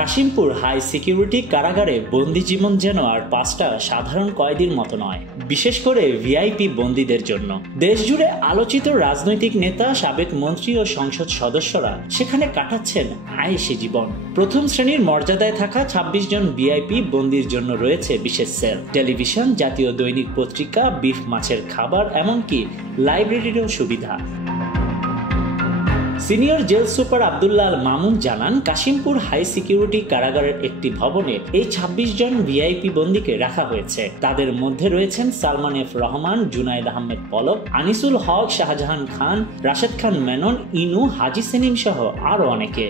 Kashimpur high security কারাগারে বন্দি জীবন যেন আর 5টা সাধারণ কয়েদির মতো নয়, বিশেষ করে ভিআইপি বন্দীদের জন্য। দেশজুড়ে আলোচিত রাজনৈতিক নেতা, সাবেক মন্ত্রী ও সংসদ সদস্যরা সেখানে কাটাচ্ছেন আয়েশি জীবন। প্রথম শ্রেণীর মর্যাদায় থাকা 26 জন ভিআইপি বন্দীর জন্য রয়েছে বিশেষ সেল, টেলিভিশন, জাতীয় দৈনিক পত্রিকা, বিফ মাছের খাবার, এমনকি লাইব্রেরিরও সুবিধা। Senior jail super Abdullah Al Mamun জানান, কাশিমপুর হাই সিকিউরিটি কারাগারের একটি ভবনে এই 26 জন ভিআইপি বন্দীকে রাখা হয়েছে। তাদের মধ্যে রয়েছেন সালমান এফ রহমান, জুনায়েদ আহমেদ পলক, আনিসুল হক, শাহজাহান খান, রাশেদ খান মেনন, ইনু, হাজি সেলিম সহ আরো অনেকে।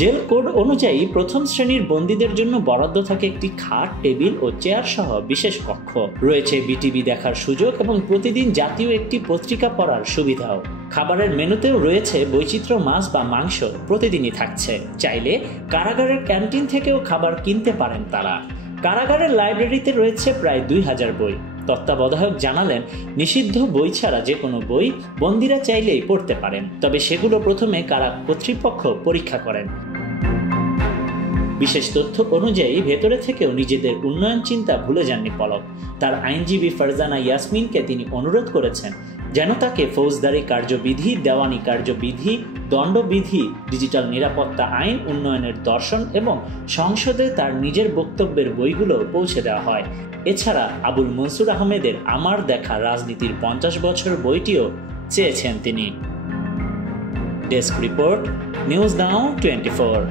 জেল কোড অনুযায়ী প্রথম শ্রেণীর বন্দীদের জন্য বরাদ্দ থাকে একটি খাট, টেবিল ও চেয়ার সহ বিশেষ কক্ষ। রয়েছে বিটিভি দেখার সুযোগ এবং প্রতিদিন জাতীয় একটি পত্রিকা পড়ার সুবিধাও। খাবারের মেনুতেও রয়েছে বৈচিত্র্য, মাছ বা মাংস প্রতিদিনই থাকছে। চাইলে কারাগারের ক্যান্টিন থেকেও খাবার কিনতে পারেন তারা। কারাগারের লাইব্রেরিতে রয়েছে প্রায় 2000 বই। তত্ত্বাবধায়ক জানালেন, নিষিদ্ধ বই ছাড়া যে কোনো বই বন্দীরা চাইলেই পড়তে পারেন, তবে সেগুলো প্রথমে কারা কর্তৃপক্ষ পরীক্ষা করেন। বিশেষ তথ্য অনুযায়ী ভেতরে থেকেও নিজেদের উন্নয়ন চিন্তা ভুলে যাননি পলক। তার আইনজীবী ফারজানা ইয়াসমিনকে তিনি অনুরোধ করেছেন যেন তাকে ফৌজদারি কার্যবিধি, দেওয়ানি কার্যবিধি, দণ্ডবিধি, ডিজিটাল নিরাপত্তা আইন, উন্নয়নের দর্শন এবং সংসদে তার নিজের বক্তব্যের বইগুলো পৌঁছে দেওয়া হয়। এছাড়া আবুল মনসুর আহমেদের আমার দেখা রাজনীতির 50 বছর বইটিও চেয়েছেন তিনি। Desk report, news now 24।